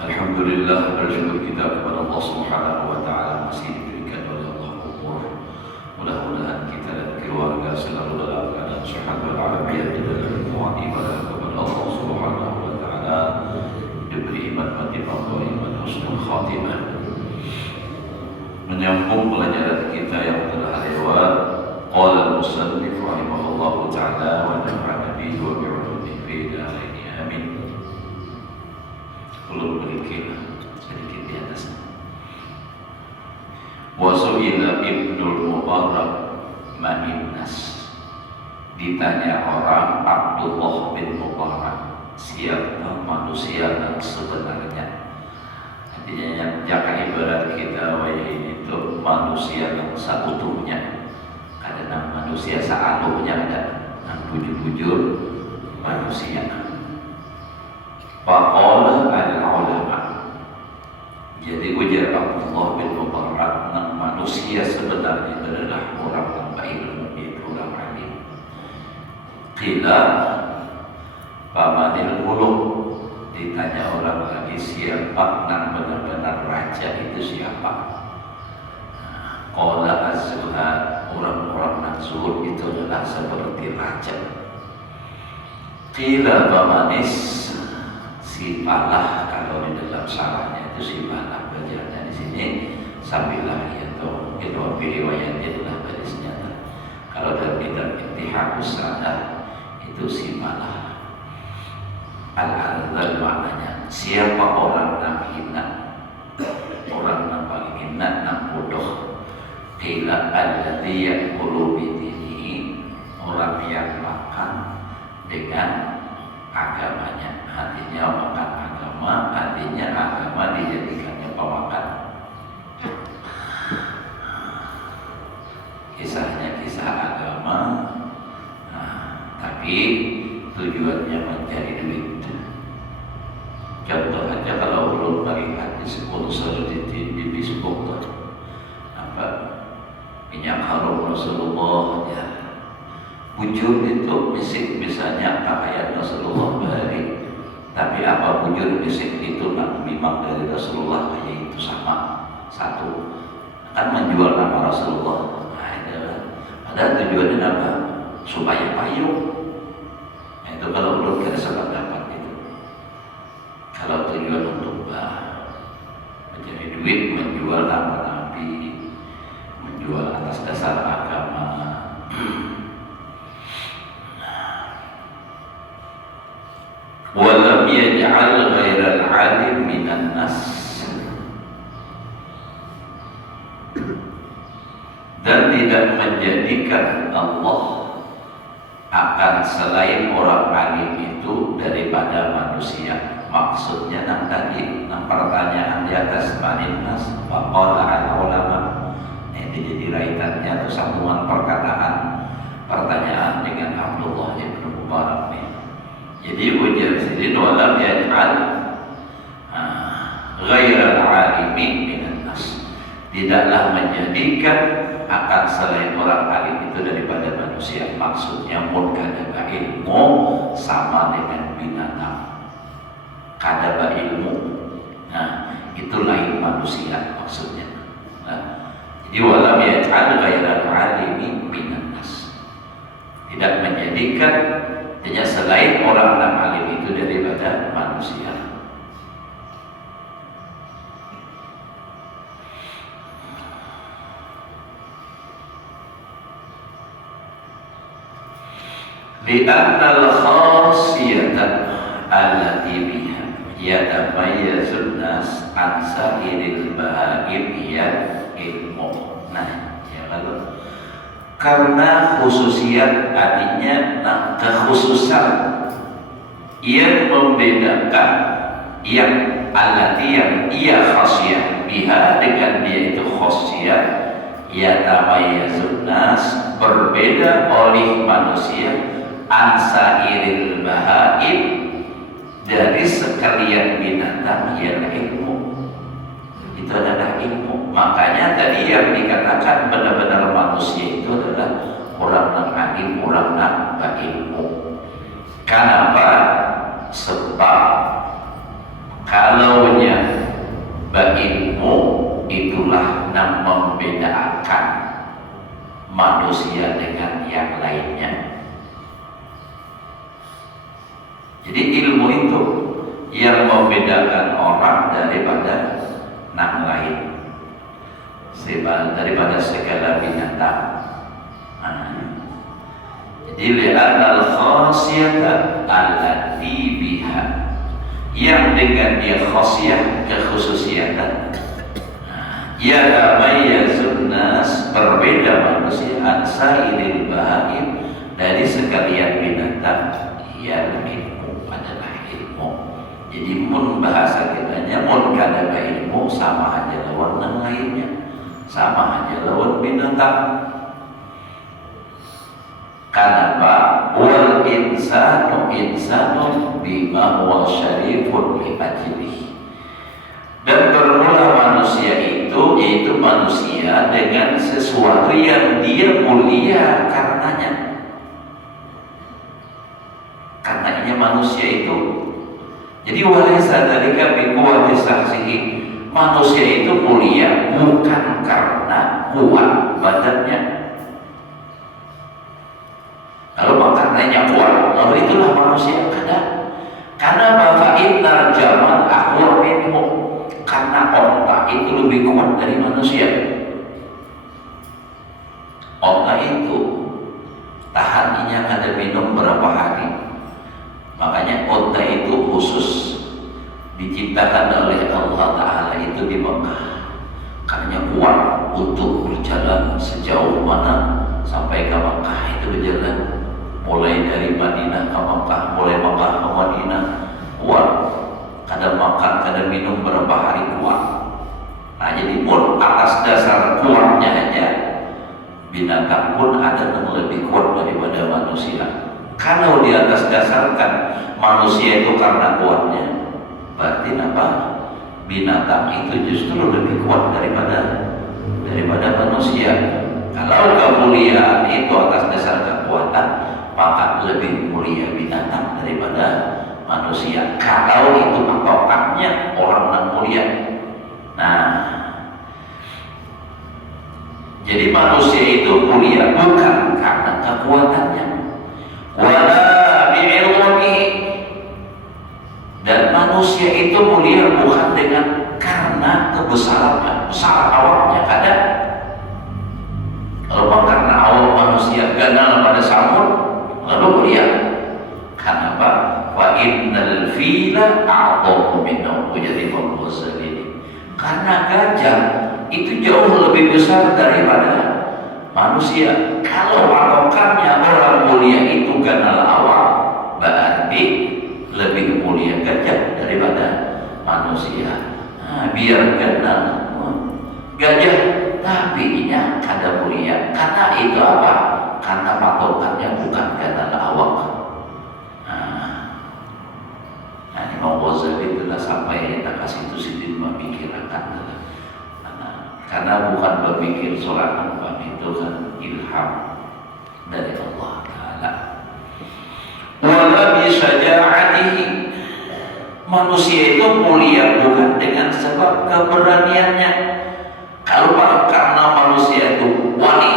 Alhamdulillah, bersyukur kita kepada Allah Subhanahu wa taala masih diberikan oleh Allah umur. Mudah-mudahan kita dan keluarga selalu dalam keadaan sehat walafiat di dalam ibadah kepada Allah Subhanahu wa taala, diberi iman mati wa iman husnul khatimah. Menyambung pelajaran kita yang telah lewat, qala al-musannif rahimahullahu taala wa nafa'ana bihi wa bi'ulumihi fi darain amin. Belum berikir sedikit di atasnya. Wasu'ila Ibnul Mubarak Ma'innas, ditanya orang Abdullah bin Mubarak, siapa manusia yang sebenarnya? Artinya jangan ibarat kita ini itu manusia yang seutuhnya. Kadang manusia seaduhnya ada, yang bujur-bujur manusia. Faqala al-ulama, jadi ujar Abdullah bin Mubarak, manusia sebenarnya adalah orang yang berilmu, orang alim. Qila famanil muluk, ditanya orang lagi siapa yang benar-benar raja itu siapa? Qala az-zuhad, orang-orang yang zuhud itu adalah seperti raja. Qila famanis, si palah, kalau di dalam salahnya itu si palah, belajarnya di sini sambilah atau kedua riwayat itulah hadisnya. Kalau dalam kitab Ittihadus Sadah itu si palah. Al-Alal maknanya siapa orang yang hina, orang yang paling hina, yang bodoh. Qila alladzi yaqulu bidinihi, orang yang makan dengan agamanya. Artinya makan agama, artinya agama dijadikannya pemakan. Kisahnya kisah agama, tapi tujuannya mencari duit. Contoh aja kalau ulun melihat di sponsor di Facebook tuh, apa minyak harum Rasulullah ya, bujur itu misalnya pakaian Rasulullah bari. Tapi apa bujur bisik itu memang dari Rasulullah, kayak itu sama satu, kan menjual nama Rasulullah. Nah, itu padahal tujuannya apa? Supaya payung. Nah, itu kalau belum kita sempat dapat itu. Kalau tujuan untuk mencari duit, menjual nama Nabi, atas dasar agama. Walam yaj'al ghairal alim minan nas, dan tidak menjadikan Allah akan selain orang alim itu daripada manusia. Maksudnya tadi pertanyaan di atas maninas waqala al ulama, ini jadi raitannya atau sambungan pertanyaan dengan Abdullah bin Mubarak nih. Jadi ujar sini walam yaj'al ghairal alimi minan nas, tidaklah menjadikan akan selain orang alim itu daripada manusia. Maksudnya mun kadaba ilmu sama dengan binatang, kadaba ilmu, nah itu lain manusia maksudnya. Jadi walam yaj'al ghairal alimi minan nas, tidak menjadikan hanya selain orang alim itu daripada manusia. Li'annal khasiyata allati biha yatamayyazun nas an sa'iril bahaim hiya ilmu. Nah, ya lalu karena khususiat artinya kekhususan yang membedakan yang allati yang ia khasiyah biha dengan dia itu khasiyah yatamayyazun nas berbeda oleh manusia ansairil bahaim dari sekalian binatang ialah ilmu. Itu adalah ilmu. Makanya tadi yang dikatakan benar-benar manusia itu adalah orang yang alim, orang yang berilmu. Kenapa? Sebab kalaunya berilmu itulah yang membedakan manusia dengan yang lainnya. Jadi ilmu itu yang membedakan orang daripada yang lain, daripada segala binatang. Jadi li'anal khasiyata allati biha, yang dengan dia khasiyah kekhususiatan ya tamayyazun nas berbeda manusia an sa'iril bahaim dari sekalian binatang ya ilmu adalah ilmu. Jadi mun bahasa kitanya mun kadaba ilmu sama aja lawan yang lainnya, sama aja lawan binatang. Kenapa? Wal insanu bima huwa syarifun li ajlihi. Dan bermula manusia itu yaitu manusia dengan sesuatu yang dia mulia karenanya. Karenanya manusia itu. Jadi walaysa dzalika bi quwwati sahsihi. Manusia itu mulia bukan karena kuat badannya. Kalau karenanya kuat, lalu itulah manusia karena bapak innar jamal akwar minhu, karena onta itu lebih kuat dari manusia. Onta itu tahannya kada minum berapa hari. Makanya onta itu khusus diciptakan oleh Allah Ta'ala itu di Mekah, karena kuat untuk berjalan sejauh mana sampai ke Mekah itu berjalan. Mulai dari Madinah ke Makkah, mulai Makkah ke Madinah, kuat. Kadang makan, kadang minum berapa hari kuat. Nah jadi pun atas dasar kuatnya aja, binatang pun ada yang lebih kuat daripada manusia. Kalau di atas dasarkan manusia itu karena kuatnya, berarti apa? Binatang itu justru lebih kuat daripada manusia. Kalau kemuliaan itu atas dasar kekuatan, maka lebih mulia binatang daripada manusia. Kalau itu patokannya orang yang mulia. Nah, jadi manusia itu mulia bukan karena kekuatannya, wala bi'ilmihi, dan manusia itu mulia bukan dengan karena kebesarannya, besar awaknya kada. a'dhamu minhu, jadi Imam Ghazali. Karena gajah itu jauh lebih besar daripada manusia. Kalau patokannya orang mulia itu ganal awam, berarti lebih mulia gajah daripada manusia. Nah, biar ganal gajah, tapi nya kada mulia. Karena itu apa? Karena patokannya bukan ganal awam. Nah, Imam Ghazali itulah sampai tak kasih itu sendiri memikirkan, karena bukan berpikir sorangan, itu kan ilham dari Allah Ta'ala. Wala bisaja'atihi, manusia itu mulia bukan dengan sebab keberaniannya. Kalau karena manusia itu wali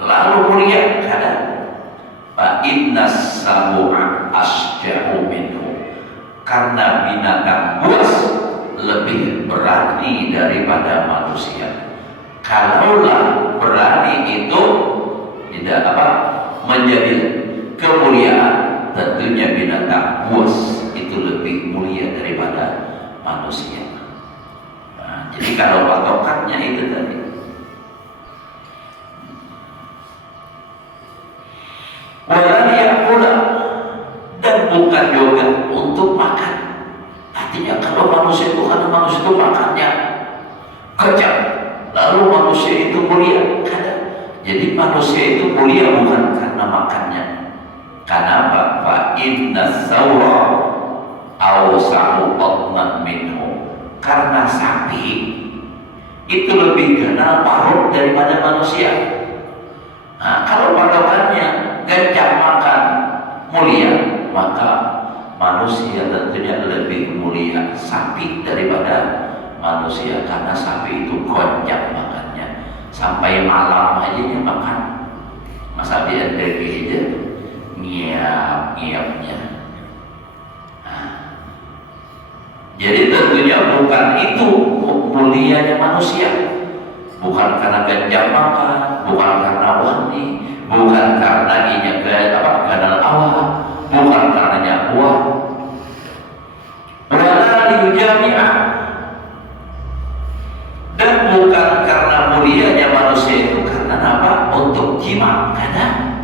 lalu mulia, kadang fa innas sabu'a asja'u minhu, karena binatang buas lebih berani daripada manusia. Kalaulah berani itu tidak menjadi kemuliaan, tentunya binatang buas itu lebih mulia daripada manusia. Nah, jadi kalau patokannya itu tadi. Walan yakula, dan bukan juga untuk makan. Artinya kalau manusia itu, karena manusia itu makannya kejam, lalu manusia itu mulia, kadang. Jadi manusia itu mulia bukan karena makannya. Karena apa? Fa inna sawra awsa'u batnan minhu, karena sapi itu lebih kenal parut daripada manusia. Nah, kalau patokannya gajah makan mulia, maka manusia tentunya lebih mulia sapi daripada manusia. Karena sapi itu gonjang makannya, sampai malam aja dia makan. Masa dia pergi aja ngiap-ngiapnya. Nah, jadi tentunya bukan itu mulianya manusia, bukan karena gajah makan, bukan karena wani, bukan karena ganal awal, bukan karenanya buah. Wala liyujami'ah, dan bukan karena mulianya manusia itu karena apa? Untuk jima. Karena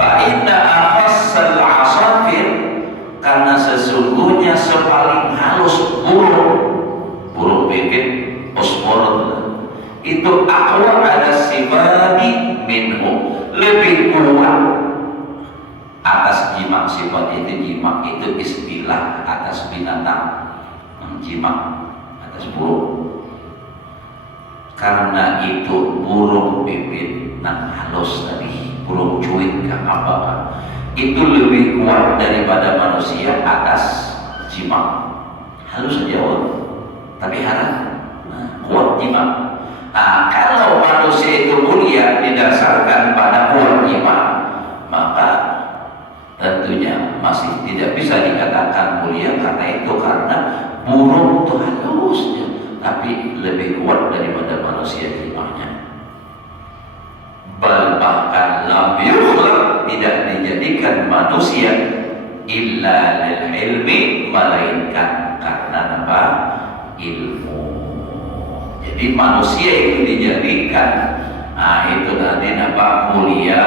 fa inna akhassal asafir, karena sesungguhnya sepaling halus burung pipit osmorot itu aqwa ala sifati minhu, lebih kuat atas jimak. Sifat itu jimak itu istilah atas binatang, jimak atas burung. Karena itu burung pipit nang halus tadi, burung cuit kah apa, itu lebih kuat daripada manusia atas jimak. Halus saja tapi haram, kuat jimak. Nah, kalau manusia itu mulia didasarkan pada kuat jimak, maka tentunya masih tidak bisa dikatakan mulia. Karena burung itu halusnya, tapi lebih kuat daripada manusia jimaknya. Bahkan lam yukhlaq, tidak dijadikan manusia illa lil ilmi, melainkan karena apa? Ilmu. Jadi manusia itu dijadikan, itu tadi mulia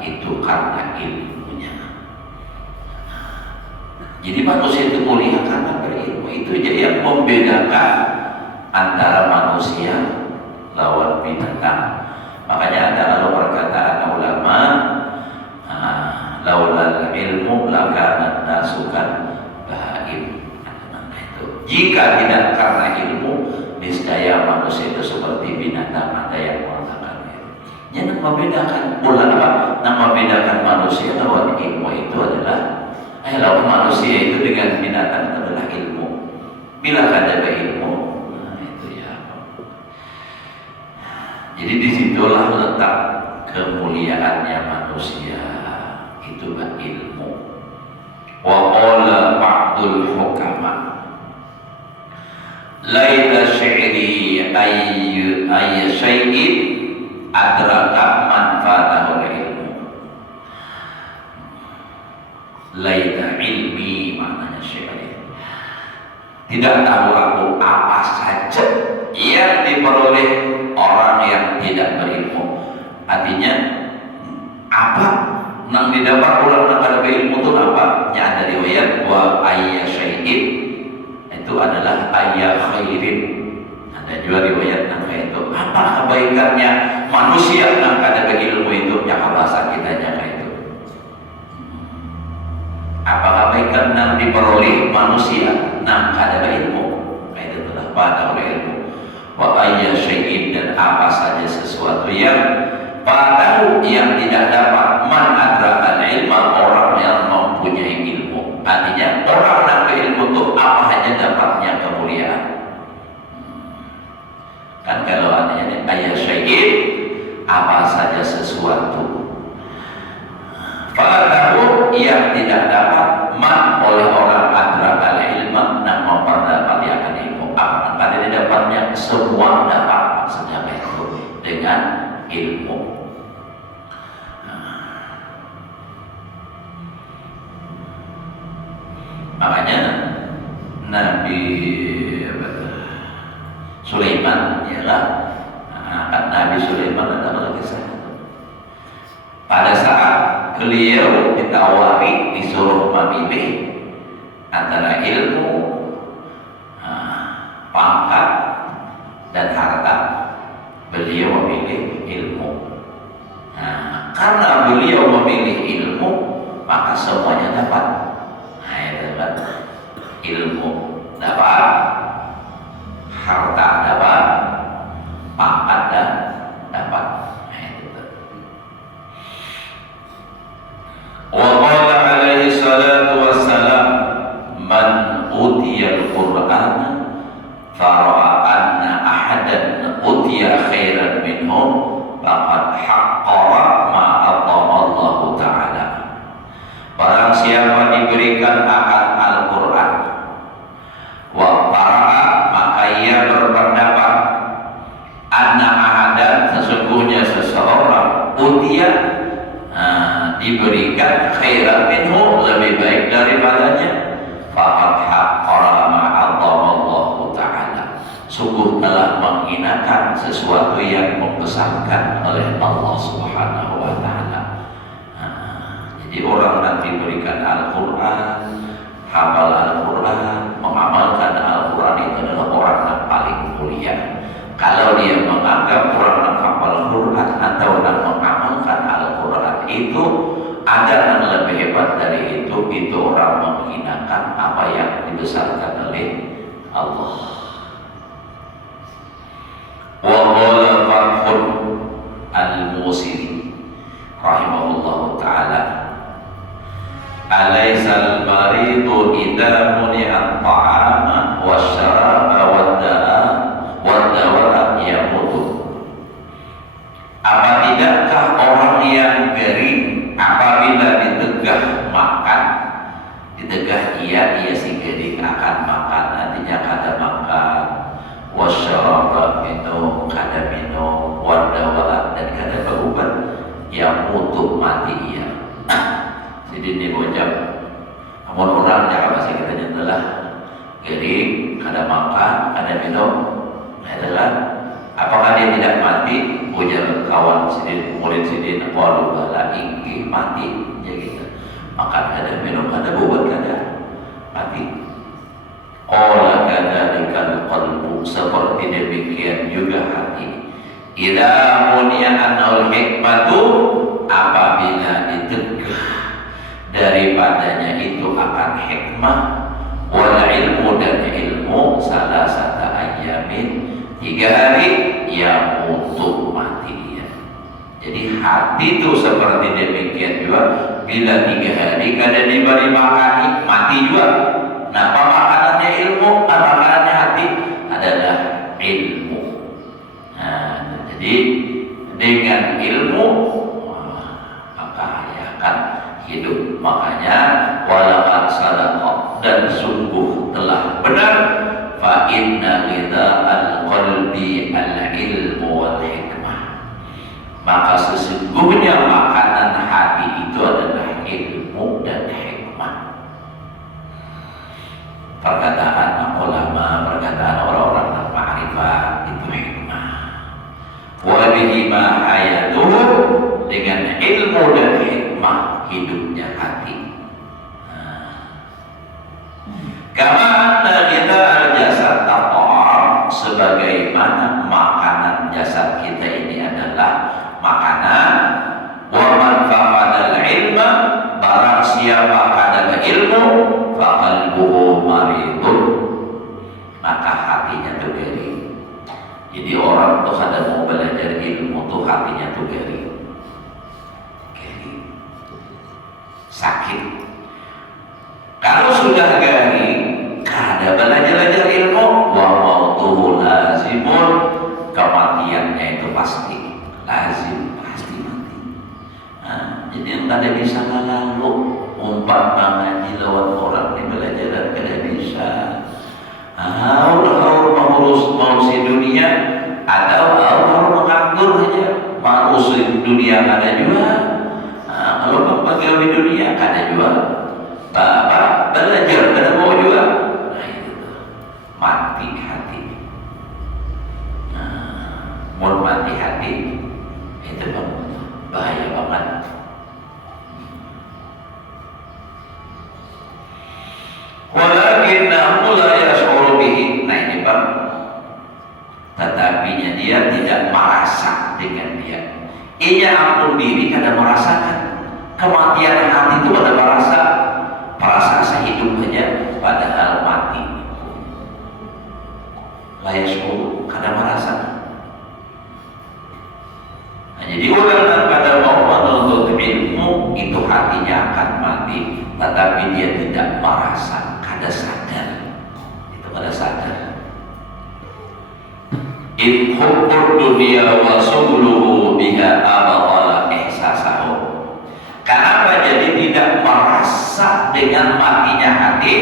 itu karena ilmunya. Jadi manusia itu mulia karena berilmu. Itu jadi yang membedakan antara manusia lawan binatang. Makanya ada kalau perkataan ulama, laulal ilmu lakana nasukan bahaim. Jika tidak karena ilmu, niscaya manusia itu seperti binatang. Ada yang mengatakan itu. Yang membedakan membedakan manusia lawan ilmu itu adalah lawan manusia itu dengan binatang adalah ilmu. Bila ada ilmu, jadi disitulah letak kemuliaannya manusia, itu ilmu. Wa qala ba'dul hukama, laita syi'ri ayy syai'in adraka manfaatahul ilmu. Laita ilmi, maknanya syi'ri, Tidak tahu aku apa saja yang diperoleh orang yang tidak berilmu. Artinya apa nang didapat orang yang ada berilmu itu apa? Yang ada riwayat wa ayya syai'in itu adalah ayya khairin. Ada juga riwayat yang kayak itu. Apa kebaikannya manusia yang ada berilmu itu? Yang bahasa kitanya kayak itu. Apa kebaikan yang diperoleh manusia yang ada berilmu? Kayak itu telah pada oleh ilmu. Wa ayya syai'in dan apa saja sesuatu yang tahu yang tidak dapat man adrakal ilma orang yang mempunyai ilmu. Artinya orang yang berilmu itu apa hanya dapatnya kemuliaan. Kan kalau artinya ayat syai'in apa saja sesuatu tahu yang tidak dapat man oleh orang adrakal ilma dan memperdapat yang ilmu. Apa yang dapatnya semua dapat maksudnya itu dengan ilmu. Makanya Nabi Sulaiman ialah Nabi Sulaiman adalah kisah. Pada saat beliau ditawari disuruh memilih antara ilmu, pangkat dan harta, beliau memilih ilmu. Karena beliau memilih ilmu, maka semuanya dapat. Ilmu dapat, harta dapat, pangkat dan dapat. Wa qala alaihi salatu wassalam man utiyal qur'ana fara'a anna ahadan utiya khairan minhum faqad haqqara ma atama Allah ta'ala. Barang siapa diberikan akan Al-Quran wa qara'a maka ia berpendapat anna ahadan sesungguhnya seseorang utiya diberikan khairan minhu lebih baik daripadanya faqad haqqara ma atama Allah ta'ala sungguh telah menghinakan sesuatu yang membesarkan oleh Allah Subhanahu wa ta'ala. Jadi orang yang diberikan Al-Quran, hafal Al-Quran, mengamalkan Al-Quran itu adalah orang yang paling mulia. Kalau dia menganggap orang yang hafal Al-Quran atau yang mengamalkan Al-Quran itu ada yang lebih hebat dari itu orang menghinakan apa yang dibesarkan oleh Allah. Wa qala Fathul Al-Musiri rahimahullahu ta'ala alaisal maridu idza muni'a ta'ama wasyaraba wad-dawa yamutu. Apa tidakkah orang yang gering apabila ditegah makan, ditegah ia si gering akan makan, artinya kada makan, wasyaraba minum kada minum, wad-dawa dan kada berobat, yamutu mati ia. Jadi ini ucap namun orang yang apa sih kita adalah gering, kada makan, kada minum adalah apakah dia tidak mati? Ujar kawan sidin, murid sidin, walau bala inggi mati ya gitu. Makan kada minum kada buat kada mati. Qala kadzalika qalbu seperti demikian juga hati. Idza muni'an al-hikmatu apabila ditegah daripadanya itu akan hikmah wal ilmu dan ilmu salah satu ayamin 3 hari yang untuk mati dia. Jadi hati itu seperti demikian juga bila 3 hari kada diberi makan mati juga. Nah makanannya ilmu, makanannya hati adalah ilmu. Nah jadi dengan ilmu maka ia akan hidup. Makanya walaqad sadaqa dan sungguh telah benar fa inna ghidha'al qalbi al-ilmu wal hikmah. Maka sesungguhnya makanan hati itu adalah ilmu dan hikmah. Perkataan ulama hidupnya hati. Kama kita al-jasad ta'am, sebagaimana makanan jasad kita ini adalah makanan. Wa man faqadal ilma, barang siapa kadal ilmu, faqalbuhu maridun, maka hatinya tuh garing. Jadi orang tuh kada mau belajar ilmu tuh hatinya tuh garing, sakit. Kalau sudah garing, kada belajar ilmu, wa mautuhu lazimun, kematiannya itu pasti lazim, pasti mati. Jadi kada bisa lalu mengaji lawan orang ini belajar kada bisa. Haur mengurus dunia, atau haur menganggur aja, mengurus dunia kada juga. Kalau pegawai dunia kada juga. Bapak belajar kada mau juga. Nah itu mati hati. Mau mati hati itu bahaya banget. Walakinnahu la yash'uru bihi. Nah ini Bang, tetapinya dia tidak merasa dengan dia. Ia ampun diri kada merasakan kematian hati itu, kada merasa sehidup aja padahal mati. Layak sepuluh kada merasa. Nah, jadi orang yang pada mau menuntut ilmu itu hatinya akan mati, tetapi dia tidak merasa, kada sadar. Itu kada sadar. In hubbud dunya wa sugluhu biha abala ihsasahu. Kenapa jadi tidak merasa dengan matinya hati?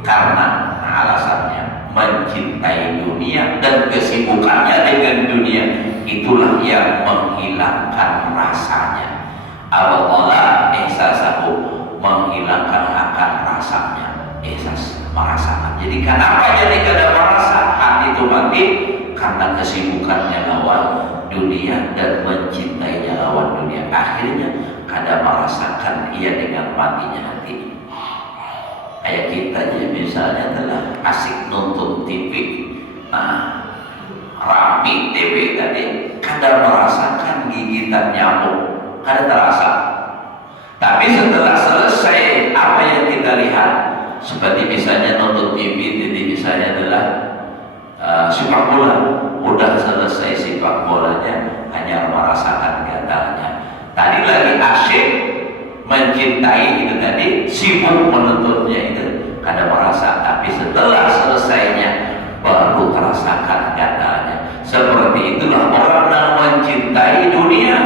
Karena alasannya mencintai dunia dan kesibukannya dengan dunia, itulah yang menghilangkan rasanya. Abala ihsasahu, menghilangkan akan rasanya, ihsas, merasakan. Jadi kenapa jadi kada merasa hati itu mati? Karena kesibukannya lawan dunia dan mencintainya lawan dunia, akhirnya kada merasakan ia dengan matinya hati. Kayak kita aja misalnya telah asik nonton TV, rame TV tadi, kada merasakan gigitan nyamuk, kada terasa. Tapi setelah selesai apa yang kita lihat, seperti misalnya nonton TV, jadi misalnya adalah sepak bola, udah selesai sepak bolanya hanya merasakan gatalnya. Tadi lagi asyik mencintai itu tadi, sibuk menuntutnya itu, kada merasa. Tapi setelah selesainya baru terasakan gatalnya. Seperti itulah orang yang mencintai dunia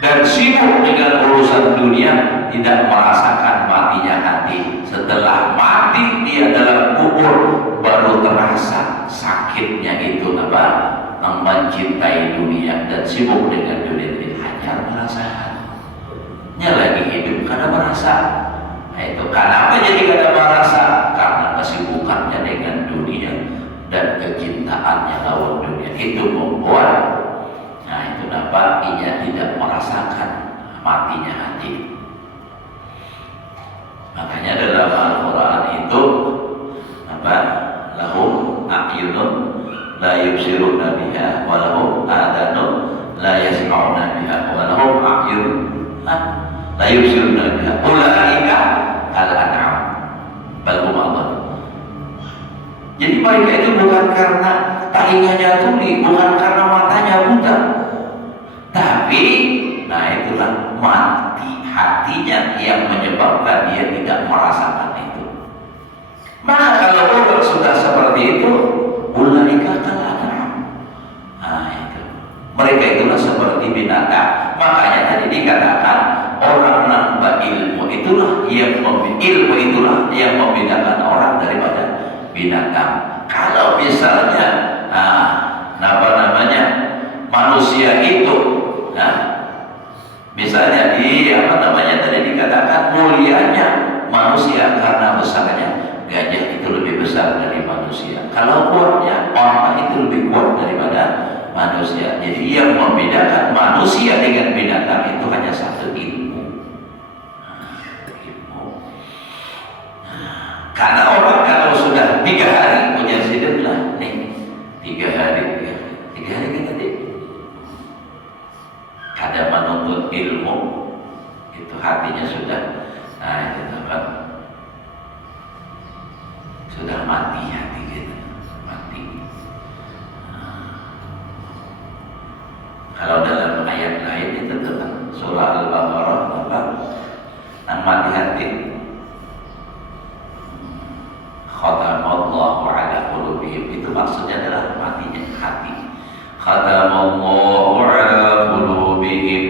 dan sibuk dengan urusan dunia, tidak merasakan matinya hati. Setelah mati dia dalam kubur, baru terasa sakitnya itu apa? Mencintai dunia dan sibuk dengan dunia ini, hanya merasakan. Nya lagi hidup kada merasa. Nah, itu kenapa jadi kada merasa? Karena kesibukannya dengan dunia dan kecintaannya lawan dunia itu membuat, nah itu kenapa ia tidak merasakan matinya hati. Makanya dalam Al-Quran itu apa? Lahum a'yunun la yubsiruna biha wa lahum adanun la yasma'una biha wa lahum a'yunun la yubsiruna biha ulaika al-an'am bal hum adall. Jadi mereka itu bukan karena telinganya tuli, bukan karena matanya buta, tapi nah itulah mati hatinya yang menyebabkan dia tidak merasakan itu. Maka kalau orang sudah seperti itu, ulaika al-an'am. Nah itu, mereka itulah seperti binatang. Makanya tadi dikatakan orang nambah ilmu itulah yang membedakan orang daripada binatang. Kalau misalnya manusia itu misalnya tadi dikatakan mulianya manusia karena besarnya, gajah itu lebih besar dari manusia. Kalau kuatnya, onta itu lebih kuat daripada manusia. Jadi yang membedakan manusia dengan binatang itu hanya satu, ilmu. 3 hari tadi ada menuntut ilmu, itu hatinya sudah, nah itu kan sudah mati hati kita, mati. Kalau dalam ayat lain itu tentang surah Al-Baqarah apa? Yang mati hati. Khatamallahu ala qulubihim, itu maksudnya adalah matinya hati. Khatamallahu ala qulubihim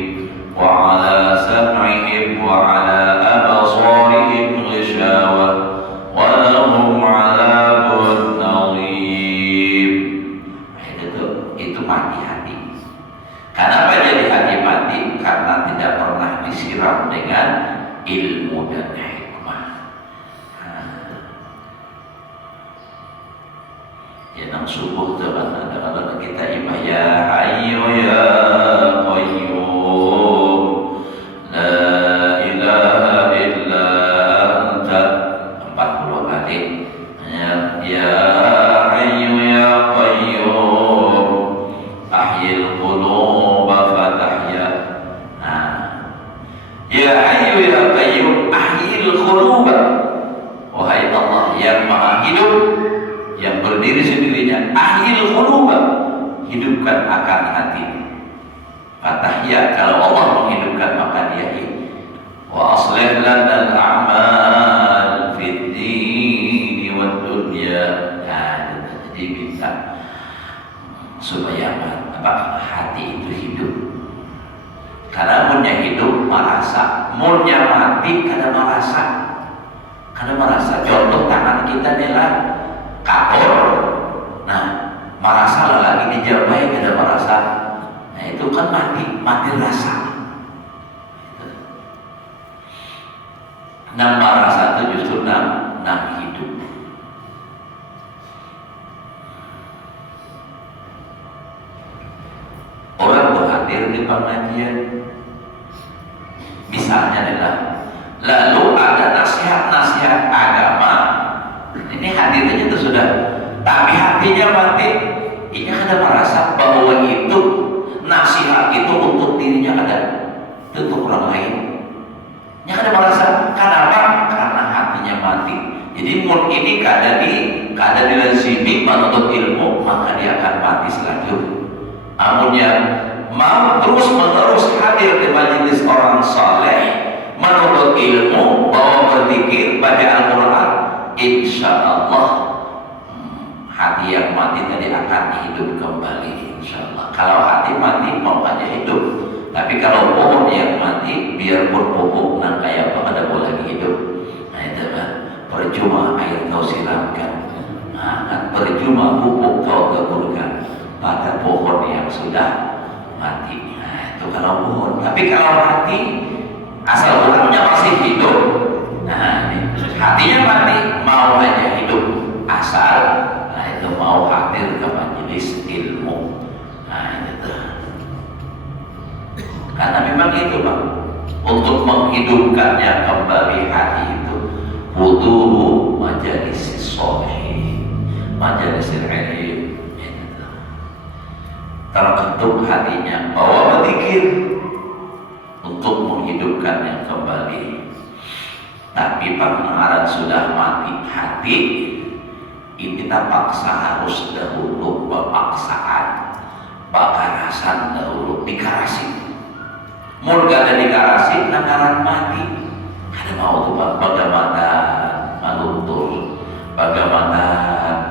wa ala sam'ihim wa ala absarihim ghishawah wa lahum 'adzabun nadhim. Itu mati hati. Kenapa jadi hati mati? Karena tidak pernah disiram dengan ilmu dan hikmah. Ya nang subuh tu kan ada kalau kita imah ya hayyu ya qayyum la ilaha illa anta 40 kali. Ya hayyu ya qayyum ahyil qulub fatahya. Ya hayyu ya qayyum ahyil qulub. Wahai Allah yang maha hidup, yang berdiri sendirinya, ahyil qulub, hidupkan akan hati. Fatahya, kalau Allah menghidupkan maka dia hidup. Wa aslih lana al-a'mal fid din wad dunya. Jadi minta supaya apa? Hati itu hidup. Karena munnya hidup merasa, munnya mati karena merasa. Karena merasa, contoh tangan kita nih lah kapur, nah merasa lagi dijabai kada merasa, nah itu kan mati rasa. Nah merasa itu justru nah hidup. Orang berhadir di pengajian, misalnya adalah lalu ada nasihat agama. Ini hadirnya itu sudah, tapi hatinya mati. Ini ada merasa bahwa itu nasihat itu untuk dirinya ada, itu untuk orang lain. Ini ada merasa, kenapa? Karena hatinya mati. Jadi mun ini kada dilazimi menuntut ilmu, maka dia akan mati selanjutnya. Amunnya mau terus menerus hadir di majelis orang saleh, menuntut ilmu, bawa berzikir, baca Al-Quran, insya Allah hati yang mati tadi akan hidup kembali, insya Allah. Kalau hati mati mau aja hidup, tapi kalau pohon yang mati biarpun pupuk nang kayak apa ada boleh hidup. Nah itu kan percuma air kau siramkan, nah, percuma pupuk kau taburkan pada pohon yang sudah mati. Nah itu kalau pohon, tapi kalau hati asal orangnya masih hidup, nah ini hatinya mati mau aja hidup, asal nah itu mau hadir ke majelis ilmu. Nah itu karena memang itu Pak, untuk menghidupkannya kembali hati itu huduru majelis sholih, majelis ilmu, terbentuk hatinya bahwa berzikir untuk menghidupkannya kembali. Tapi pendengaran sudah mati hati, ini terpaksa harus dahulu pemaksaan, bakarasan dahulu dikarasi. Murga ada dikarasi, pendengaran mati. Ada mau tuh bagaimana meluntur, bagaimana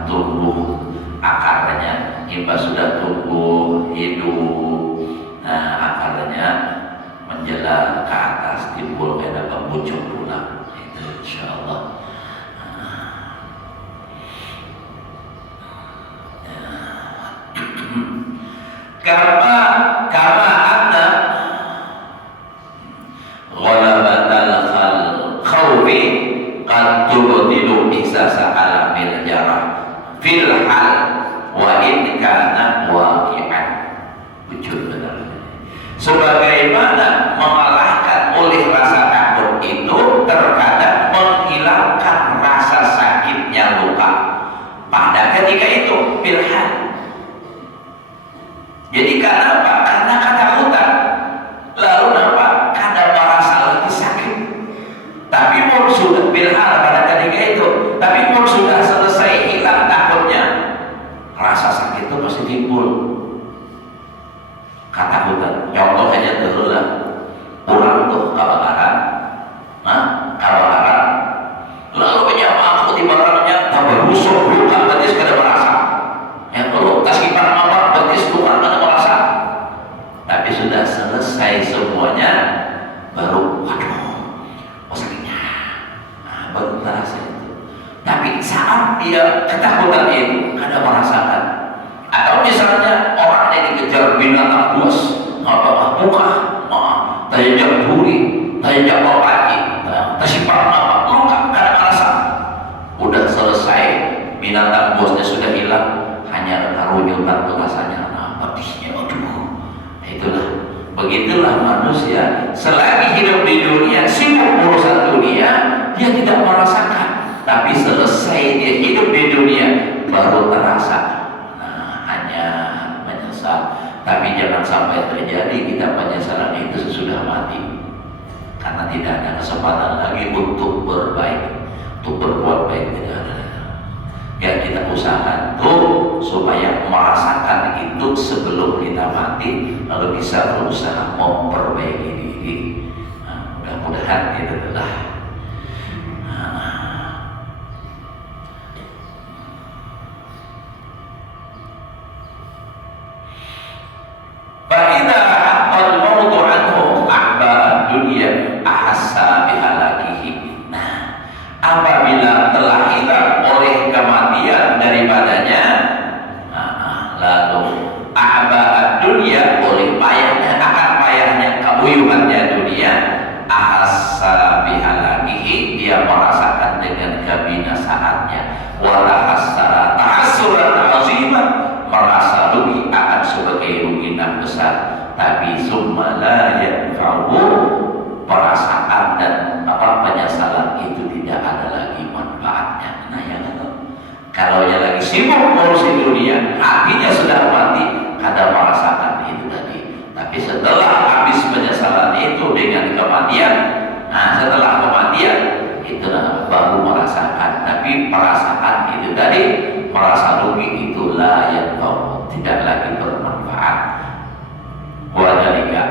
tumbuh akarnya. Jika sudah tumbuh hidup, nah akarnya menjelang ke atas, timbul kayak pembuncung pula. InsyaAllah. Kama anna ghalabatal khawfi qad tubtilu ihsasa alamil jarah fil hal wa in kana waqi'an. Wujud benar. Sebagaimana mengalahkan oleh rasa takut itu terkadang menghilangkan rasa sakitnya luka pada ketika itu pilhan. Jadi karena apa? Karena ketakutan. Lalu apa? Karena merasa lagi sakit. Tapi pun sudah bilhal pada ketika itu. Tapi pun sudah selesai hilang takutnya, rasa sakit itu masih timbul. Ketakutan. Contoh aja dulu lah. Orang tuh kebakaran. Kebakaran. Lalu penyama aku di bakarnya tambah rusuk, luka betis kada merasa. Yang kalau tas kipas apa betis luka kada merasa. Tapi sudah selesai semuanya, baru waduh, sakitnya. Baru terasa itu. Tapi saat dia ketakutan itu kada merasakan. Atau misalnya orang yang dikejar binatang buas, buka, tajam duri, tajam pagi, tersimpan apa, luka kada merasa. Udah selesai, binatang buasnya sudah hilang, hanya karunyutan tuh rasanya, pedihnya, aduh. Itulah, begitulah manusia. Selagi hidup di dunia, sibuk urusan dunia, dia tidak merasakan. Tapi selesai dia hidup di dunia, baru terasa. Hanya menyesal. Tapi jangan sampai terjadi kita penyesalan itu sesudah mati, karena tidak ada kesempatan lagi untuk berbaik, untuk berbuat baik. Tidak ada. Yang kita usahakan tuh supaya merasakan itu sebelum kita mati, lalu bisa berusaha memperbaiki diri. Mudah-mudahan itu adalah Fa'idha haqqal mautu anhu ahba dunia ahassa bihalakihi. Nah, apabila telah hilang oleh kematian daripadanya, lalu ahba dunia, oleh payahnya, akan payahnya, kebuyuhannya dunia, ahassa bihalakihi, dia merasakan dengan kebinasaannya. Wa tahassara tahassuran aziman, merasa rugi akan sebagai rugi yang besar. Tapi summa la yanfa'u, perasaan dan penyesalan itu tidak ada lagi manfaatnya. Nah, yang itu kalau dia lagi sibuk ngurusin dunia, hatinya sudah mati, kada merasakan itu tadi. Tapi setelah habis penyesalan itu dengan kematian, setelah kematian itu baru merasakan. Tapi perasaan itu tadi, merasa rugi itu layak tahu, tidak lagi bermanfaat. Wadalika,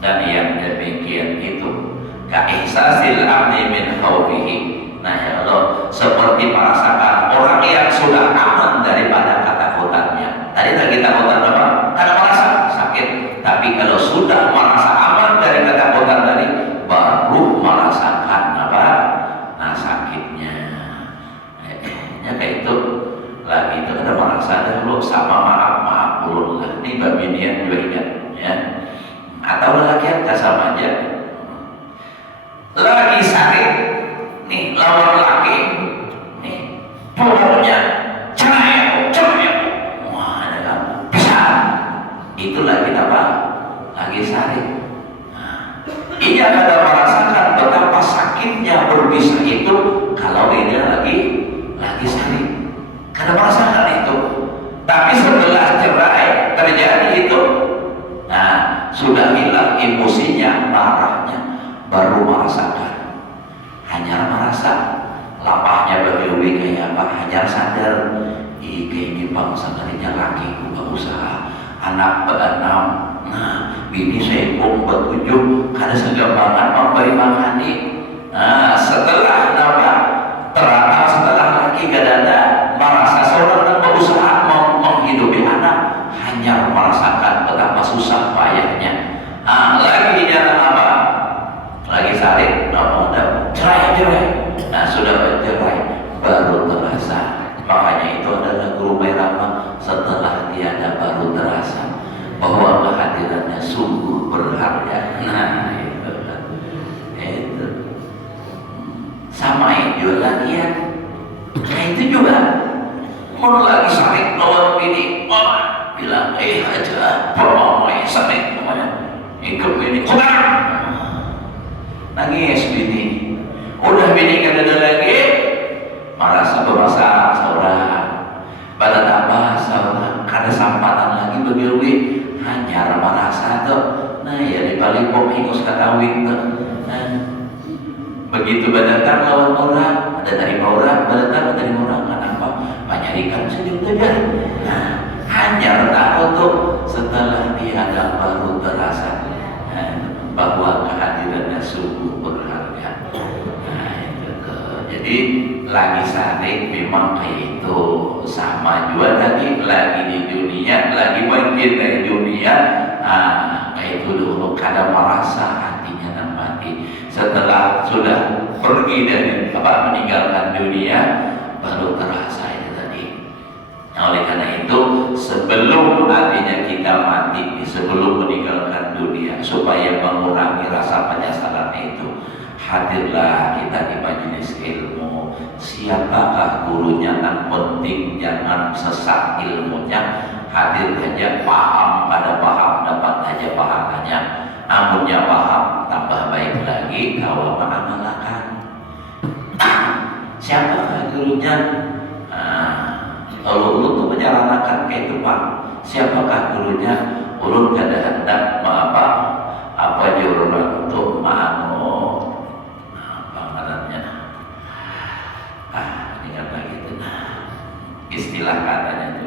dan yang demikian itu kaihsasil abdi min khawfihi. Nah ya Allah, seperti merasakan orang yang sudah aman daripada ketakutannya. Tadi lagi takutan apa? Karena merasa sakit. Tapi kalau sudah merasa aman dari ketakutan tadi, baru merasakan apa? Sakitnya. Ya kayak itu lagi itu ada merasa dahulu sama maaf ulun lah. Ini babinian juga ingat ya. Atau lelakian gak sama aja. Lagi sakit nih, lawan laki nih, pokoknya cerai, wah ada kan bisa. Itu lagi apa? Lagi sakit. Ia ada merasakan betapa sakitnya berpisah itu kalau ini lagi sakit. Kada merasakan itu. Tapi setelah cerai terjadi itu, sudah hilang emosinya, marahnya, baru merasakan. Hanya merasa lapahnya bagi kayak apa, hanya sadar ini bangsa tadinya laki gua usaha anak berenam, bini saya pun bertujuh kada segampangan memberi makan nih. Setelah terangkan setelah laki kadada merasa seorang dan berusaha menghidupi anak, hanya merasakan betapa susah payahnya. Lagi dalam apa? Lagi sakit, cerai. Sudah bercerai, baru terasa. Makanya itu adalah guru merama, setelah tiada baru terasa bahwa kehadirannya sungguh berharga. Itu sama itu lagian. Itu juga mau lagi sakit lawan bini, mama bilang aja, mama yang sakit namanya, ikut bini, kodar, nangis bini. Udah bini kada ada lagi, merasa berasa seorang pada tambah seorang kada sampatan lagi begitu hanya merasa tuh. Nah ya di balik kok hingus katawin tuh. Nah, begitu badatang lawan orang, ada terima orang, badatang terima orang, kenapa? Menyarikan senyum saja. Nah, hanya tahu tuh setelah dihadap baru terasa bahwa kehadirannya sungguh berharga. Nah, itu tuh. Jadi lagi saling memang kayak itu sama juga tadi lagi di dunia, lagi bangkit dari dunia. Kayak itu dulu kadang merasa hatinya dan mati. Setelah sudah pergi dari meninggalkan dunia, baru terasa itu tadi. Nah, oleh karena itu sebelum artinya kita mati, sebelum meninggalkan dunia, supaya mengurangi rasa penyesalan itu, hadirlah kita di majelis ilmu. Siapakah gurunya, yang penting jangan sesat ilmunya. Hadir saja, paham, pada paham dapat saja pahalanya. Namunnya paham tambah baik lagi kalau mengamalkan. Siapakah gurunya? Kalau ulun tuh menyarankan kayak itu Pak. Siapakah gurunya? Ulun kada hendak apa jurus untuk ingat lagi itu istilah katanya itu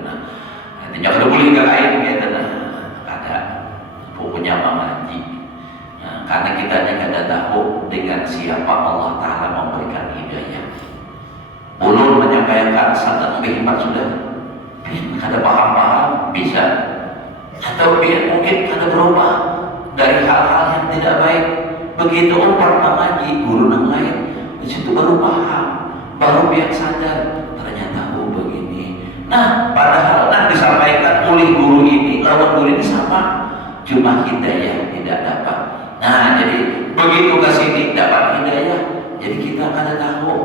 artinya kada boleh ke lain gitu kada pokoknya mengaji. Karena kita kada tahu dengan siapa Allah Ta'ala memberikan hidayah. Ulun menyampaikan satu hikmat sudah kada paham bisa, atau dia mungkin kada berubah dari hal-hal yang tidak baik. Begitu orang mengaji guru yang lain, di situ baru paham, baru dia sadar ternyata begini. Nah, padahal disampaikan oleh guru ini, lawan guru ini sama, cuma hidayah tidak dapat. Nah, jadi begitu ke sini dapat hidayah, jadi kita kada tahu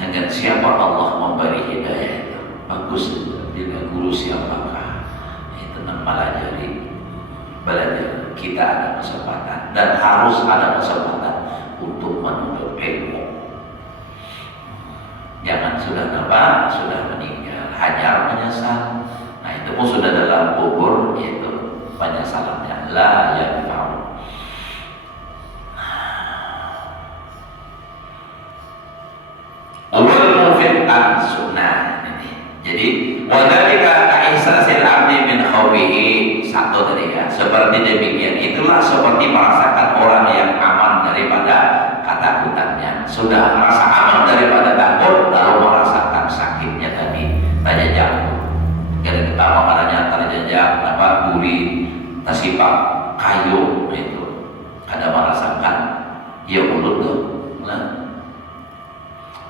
dengan siapa Allah memberi hidayah itu. Bagus dengan guru siapakah itu mempelajari, belajar. Kita ada kesempatan dan harus ada kesempatan untuk menuntut ilmu. Jangan sudah meninggal hanya menyesal. Nah, itu pun sudah dalam kubur, yaitu penyesalannya la yanfa'u. Awal mufid an sunnah ini. Jadi wadalika ka'ihsasil abdi min khawbihi, satu tadi ya. Seperti demikian itulah seperti merasakan orang yang aman daripada ketakutannya. Sudah merasa aman daripada takut, lalu merasakan sakitnya tadi terjejak. Kita maknanya terjejak gurih, tersipak kayu itu. Ada merasakan ya mulut tuh.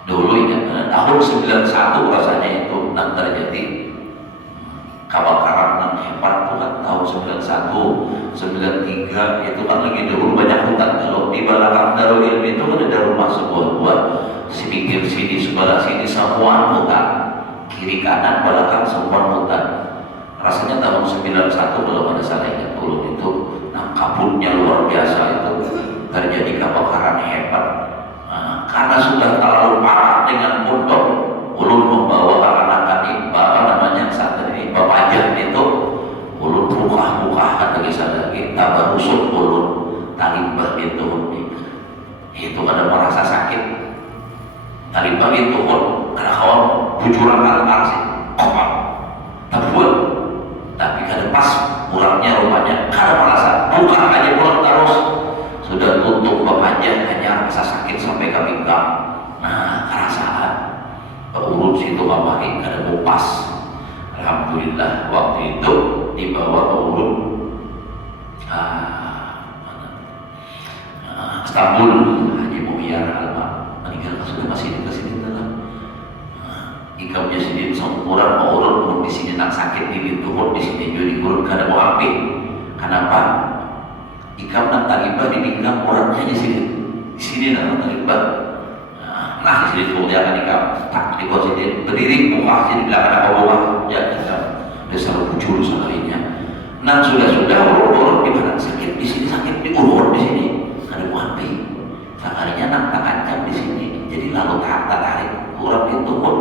Dulu ingat tahun 91 rasanya itu terjadi kebakaran yang hebat tuh kan tahun 91, 93 itu kan lagi dahulu banyak hutan. Kalau di belakang Darul Ilmi itu kan ada rumah sebuah si pinggir sini sebelah sini semua hutan, kiri kanan belakang semua hutan. Rasanya tahun 91 kalau ada salah ingat dulu itu, nah kabutnya luar biasa itu, terjadi kebakaran hebat. Karena sudah terlalu parah dengan pondok, ulun membawa anak-anak saat ini bapajah itu, ulun buka lagi sadagi tabarusut ulun talimbah itu ada merasa sakit. Talimbah itu ada kawan bujuran sih kopak terbuat, tapi kada pas pulangnya rumahnya kada merasa buka aja pulang terus. Sudah tutup bapajah hanya rasa sakit sampai ke pinggang. Nah, kerasaan urut situ kemarin kada pas. Alhamdulillah waktu itu dibawa ke urut Istanbul, Haji Muhyar Alma meninggal sudah masih di sini dalam ikamnya sini sempurna mau urut di sini nak sakit di turun di sini juga diurut kada mau ambil. Kenapa? Ikam nak talibah di pinggang orangnya di sini nak talibah. Nah di sini tuh dia akan ikam tak di bawah sini berdiri muka sini belakang apa bawah ya dia selalu bujur sekalinya. Nah sudah urut di mana sakit di sini sakit di urut di sini kada mau ambil. Sekalinya nak tangan di sini jadi lalu tak tarik orang itu pun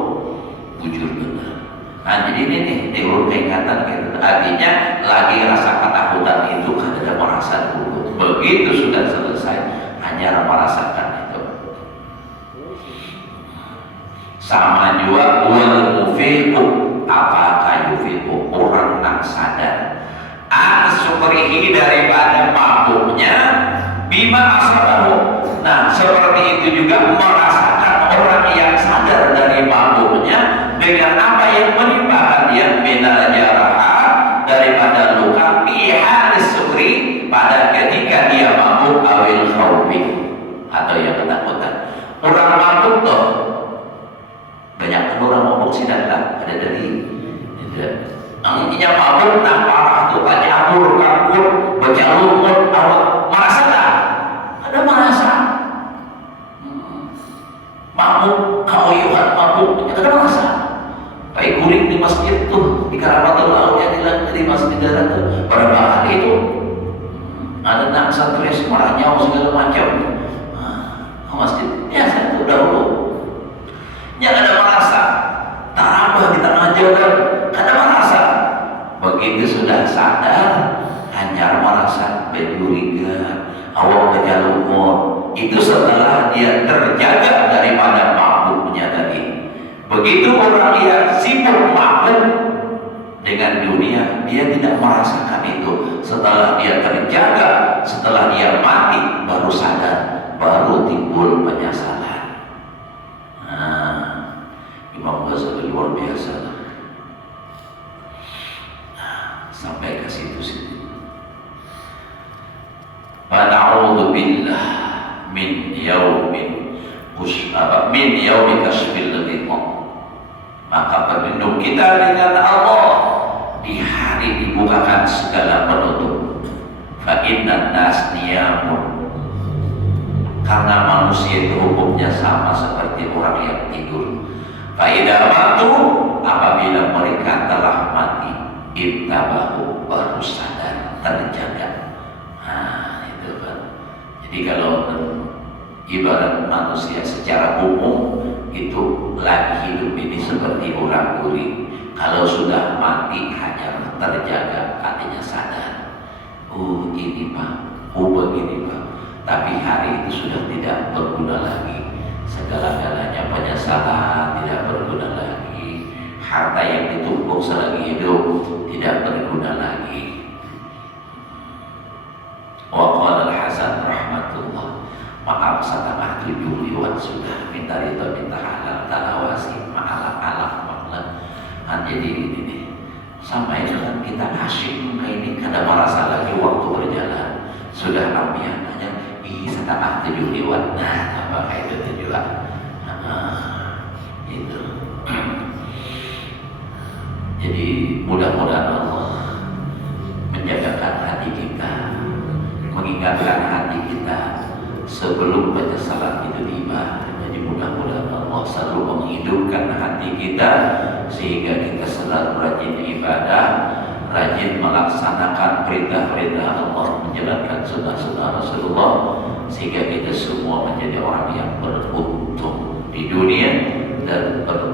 bujur benar. Nah, jadi ini nih teori keingatan gitu. Artinya lagi rasa ketakutan itu kan ada merasa dulu. Begitu sudah selesai, hanya merasakan itu. Sama juga wal mufiqu, apakah yufiqu, orang yang sadar an-syukrihi, daripada mabuknya bima asabahu. Nah, seperti itu juga merasakan orang yang sadar dari mabuknya dengan apa yang menimpakan dia, minal jaraha, daripada luka, pihak syukri, pada ketika dia mabuk, awil khawfi, atau yang ketakutan. Orang mabuk tuh banyak orang mabuk sidang ada dari intinya mabuk, nah parah tuh tadi abur, kabur, baca lumut, awak merasa tak? Ada merasa mabuk, kauyuhan mabuk, ada merasa. Kayak guring di masjid tuh, di Karawatul Aulia di masjid darat tuh, berapa hari itu ada nak stres, marah nyawa segala macam. Masjid biasa itu dahulu. Yang ada merasa, tarabah kita ngajaran, ada merasa. Begitu sudah sadar, hanya merasa bercuriga, awak kejalumur. Itu setelah dia terjaga daripada mabuknya tadi. Begitu orang yang sibuk mabuk dengan dunia, dia tidak merasakan itu. Setelah dia terjaga, setelah dia mati, baru sadar, baru timbul penyesalan. Nah, Imam Ghazali luar biasa. Nah, sampai ke situ. Na'udzu billah min yaumin min yaumi kasfil ghimam. Maka berlindung kita dengan Allah di hari dibukakan segala penutup. Fa innan nas niyamun, karena manusia itu hukumnya sama seperti orang yang tidur. Fa idza matu, apabila mereka telah mati, intabahu, baru sadar, terjaga. Nah, itu kan. Jadi kalau ibarat manusia secara umum itu lagi hidup ini seperti orang guring. Kalau sudah mati hanya terjaga, artinya sadar. Ini Pak, begini Pak. Tapi hari itu sudah tidak berguna lagi. Segala-galanya penyesalan tidak berguna lagi. Harta yang ditumpuk selagi hidup tidak berguna lagi. Wa qala al-Hasan rahmatullah, maaf setengah 7 lewat sudah, minta ridho, minta halal, talawasi, ma'alam makna. Jadi ini nih, sampai dengan kita asyik ini kada merasa lagi waktu berjalan, sudah ambian hanya setengah 7 lewat. Nah, apa itu tujuan? Itu. Jadi mudah-mudahan Allah menjagakan hati kita, mengingatkan hati kita sebelum penyesalan itu tiba. Jadi mudah-mudahan Allah selalu menghidupkan hati kita sehingga kita selalu rajin ibadah, rajin melaksanakan perintah-perintah Allah, menjalankan sunnah-sunnah Rasulullah, sehingga kita semua menjadi orang yang beruntung di dunia dan beruntung